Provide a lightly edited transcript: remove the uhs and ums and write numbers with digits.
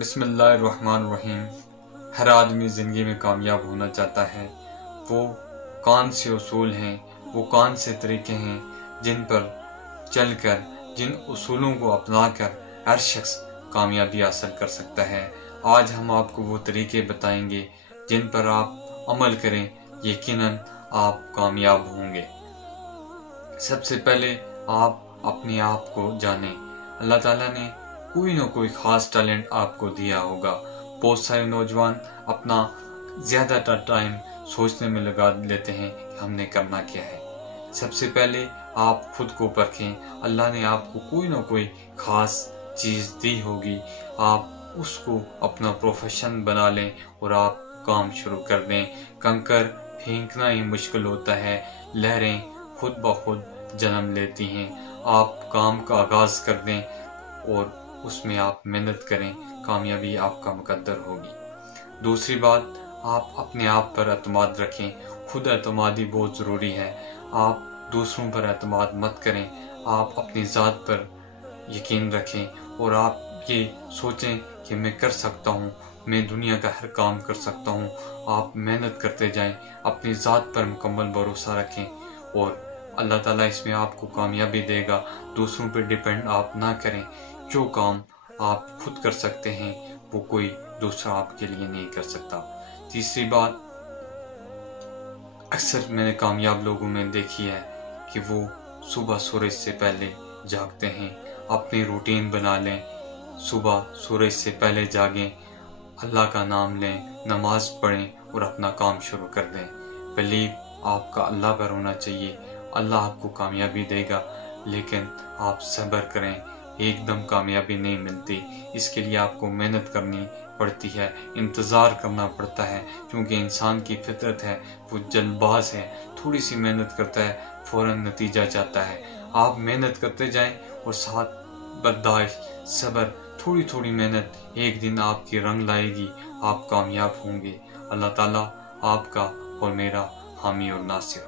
بسم اللہ الرحمن الرحیم۔ ہر آدمی زندگی میں کامیاب ہونا چاہتا ہے۔ وہ کون سے اصول ہیں، وہ کون سے طریقے ہیں جن پر چل کر، جن اصولوں کو اپنا کر ہر شخص کامیابی حاصل کر سکتا ہے۔ آج ہم آپ کو وہ طریقے بتائیں گے جن پر آپ عمل کریں، یقیناً آپ کامیاب ہوں گے۔ سب سے پہلے آپ اپنے آپ کو جانیں۔ اللہ تعالیٰ نے کوئی نہ کوئی خاص ٹیلنٹ آپ کو دیا ہوگا۔ بہت سارے نوجوان اپنا زیادہ تر ٹائم سوچنے میں لگا لیتے ہیں کہ ہم نے کرنا کیا ہے۔ سب سے پہلے آپ خود کو پرکھیں۔ اللہ نے آپ کو کوئی نہ کوئی خاص چیز دی ہوگی، آپ اس کو اپنا پروفیشن بنا لیں اور آپ کام شروع کر دیں۔ کنکر پھینکنا ہی مشکل ہوتا ہے، لہریں خود بخود جنم لیتی ہیں۔ آپ کام کا آغاز کر دیں اور اس میں آپ محنت کریں، کامیابی آپ کا مقدر ہوگی۔ دوسری بات، آپ اپنے آپ پر اعتماد رکھیں۔ خود اعتمادی بہت ضروری ہے۔ آپ دوسروں پر اعتماد مت کریں، آپ اپنی ذات پر یقین رکھیں اور آپ یہ سوچیں کہ میں کر سکتا ہوں، میں دنیا کا ہر کام کر سکتا ہوں۔ آپ محنت کرتے جائیں، اپنی ذات پر مکمل بھروسہ رکھیں اور اللہ تعالیٰ اس میں آپ کو کامیابی دے گا۔ دوسروں پہ ڈیپینڈ آپ نہ کریں۔ جو کام آپ خود کر سکتے ہیں وہ کوئی دوسرا آپ کے لیے نہیں کر سکتا۔ تیسری بات، اکثر میں نے کامیاب لوگوں میں دیکھی ہے کہ وہ صبح سورج سے پہلے جاگتے ہیں۔ اپنی روٹین بنا لیں، صبح سورج سے پہلے جاگیں، اللہ کا نام لیں، نماز پڑھیں اور اپنا کام شروع کر دیں۔ بلیو آپ کا اللہ پر ہونا چاہیے، اللہ آپ کو کامیابی دے گا، لیکن آپ صبر کریں۔ ایک دم کامیابی نہیں ملتی، اس کے لیے آپ کو محنت کرنی پڑتی ہے، انتظار کرنا پڑتا ہے، کیونکہ انسان کی فطرت ہے، وہ جلد باز ہے، تھوڑی سی محنت کرتا ہے فوراً نتیجہ چاہتا ہے۔ آپ محنت کرتے جائیں اور ساتھ برداشت، صبر، تھوڑی تھوڑی محنت ایک دن آپ کی رنگ لائے گی، آپ کامیاب ہوں گے۔ اللہ تعالیٰ آپ کا اور میرا حامی اور ناصر۔